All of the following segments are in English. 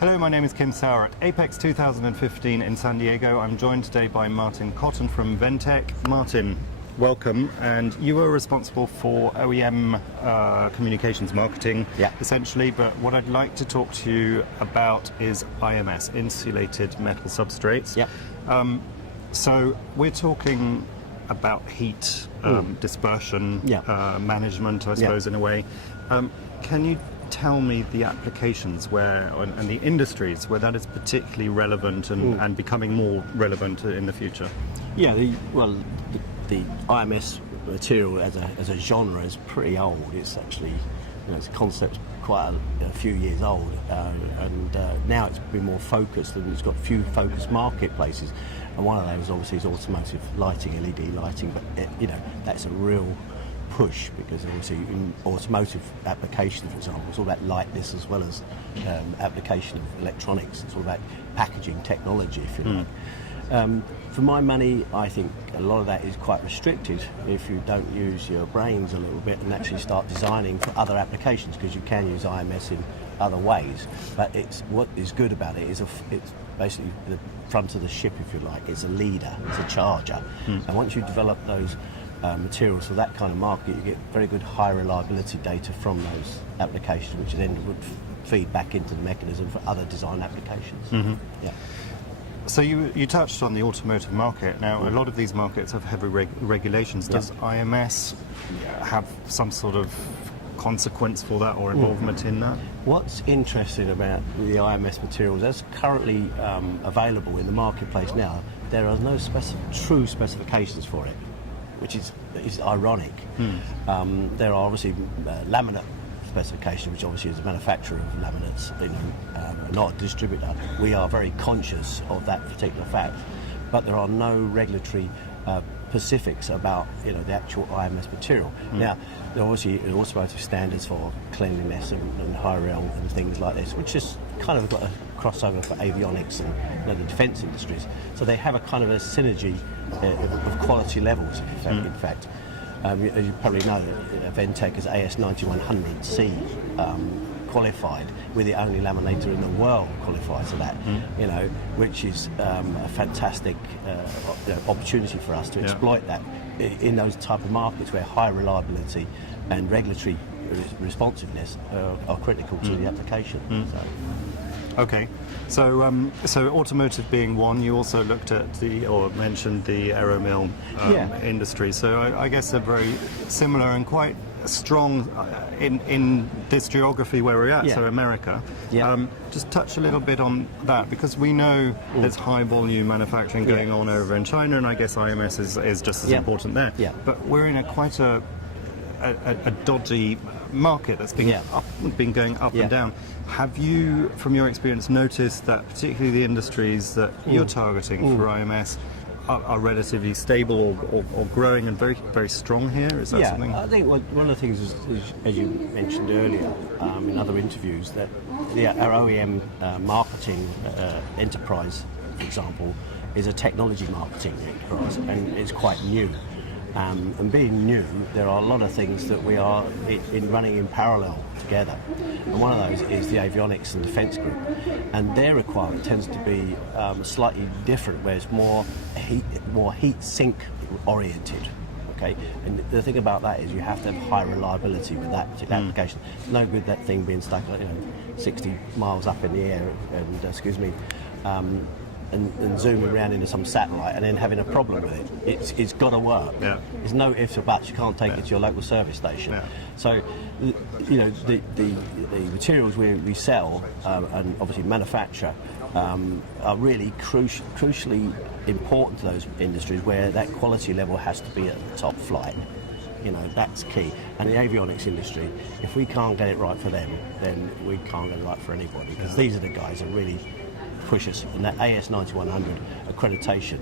Hello, my name is Kim Sauer at Apex 2015 in San Diego. I'm joined today by Martin Cotton from Ventec. Martin, welcome. And you were responsible for OEM communications marketing, essentially. But what I'd like to talk to you about is IMS, Insulated Metal Substrates. So we're talking about heat dispersion management, I suppose, in a way. Can you tell me the applications where and the industries where that is particularly relevant and becoming more relevant in the future? Yeah, the IMS material as a genre is pretty old. It's actually, it's a concept quite a few years old, and now it's been more focused, and it's got a few focused marketplaces. And one of those obviously is automotive lighting, LED lighting, but that's a real push, because obviously in automotive application, for example, it's all about lightness as well as application of electronics. It's all about packaging technology, if you like. For my money, I think a lot of that is quite restricted if you don't use your brains a little bit and actually start designing for other applications, because you can use IMS in other ways. But what is good about it is it's basically the front of the ship, if you like. It's a leader, it's a charger. And once you develop those materials for that kind of market, you get very good high reliability data from those applications, which then would feed back into the mechanism for other design applications. So you touched on the automotive market. Now, a lot of these markets have heavy regulations. Does IMS have some sort of consequence for that or involvement in that? What's interesting about the IMS materials as currently available in the marketplace now, there are no true specifications for it, which is ironic. There are obviously laminate specifications, which obviously is a manufacturer of laminates, not a distributor. We are very conscious of that particular fact, but there are no regulatory specifics about the actual IMS material. Now, there are obviously automotive standards for cleanliness and high rel and things like this, which is kind of got a crossover for avionics and the defence industries. So they have a kind of a synergy of quality levels, in fact. As you probably know, Ventec is AS9100C qualified. We're the only laminator in the world qualified to that, which is a fantastic opportunity for us to exploit that in those type of markets where high reliability and regulatory responsiveness are critical to the application. Okay, so automotive being one, you also looked at mentioned the aeromill industry. So I guess they're very similar and quite strong in this geography where we're at, so America. Just touch a little bit on that, because we know there's high volume manufacturing going on over in China, and I guess IMS is just as important there. But we're in quite a dodgy market that's been going up and down. Have you, from your experience, noticed that particularly the industries that you're targeting for IMS are relatively stable or growing and very, very strong here? Is that something? I think one of the things is, as you mentioned earlier in other interviews, that our OEM marketing enterprise, for example, is a technology marketing enterprise, and it's quite new. And being new, there are a lot of things that we are running in parallel together. And one of those is the avionics and defence group. And their requirement tends to be slightly different, where it's more heat sink oriented. Okay, and the thing about that is you have to have high reliability with that particular application. It's no good that thing being stuck 60 miles up in the air and zooming around into some satellite and then having a problem with it. It's got to work. There's no ifs or buts. You can't take it to your local service station. So, the materials we sell and obviously manufacture are really crucially important to those industries where that quality level has to be at the top flight. That's key. And the avionics industry, if we can't get it right for them, then we can't get it right for anybody, because these are the guys that really push us. And that AS9100 accreditation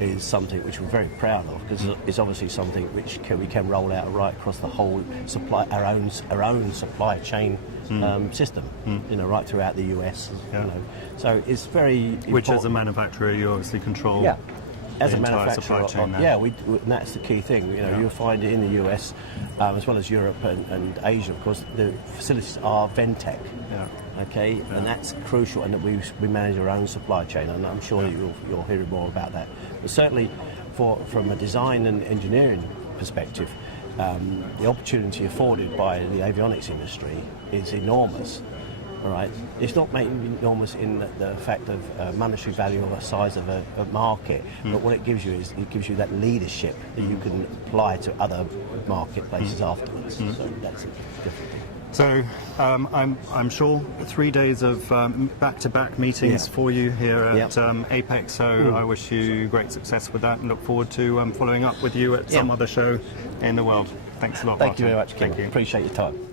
is something which we're very proud of, because it's obviously something which we can roll out right across the whole our own supply chain system, right throughout the US. So it's very important. Which, as a manufacturer, you obviously control as the a entire manufacturer, supply chain. and that's the key thing. You'll find it in the US as well as Europe and Asia. Of course, the facilities are Ventec. Okay, and that's crucial. And that we manage our own supply chain, and I'm sure you'll hear more about that. But certainly, from a design and engineering perspective, the opportunity afforded by the avionics industry is enormous. All right, it's not enormous in the fact of monetary value or the size of a market, but what it gives you is it gives you that leadership that you can apply to other marketplaces afterwards. So that's a different thing. So I'm sure 3 days of back-to-back meetings for you here at Apex. So I wish you great success with that, and look forward to following up with you at some other show in the world. Thanks a lot, Thank you Martin. very much, Kim. Thank you. Appreciate your time.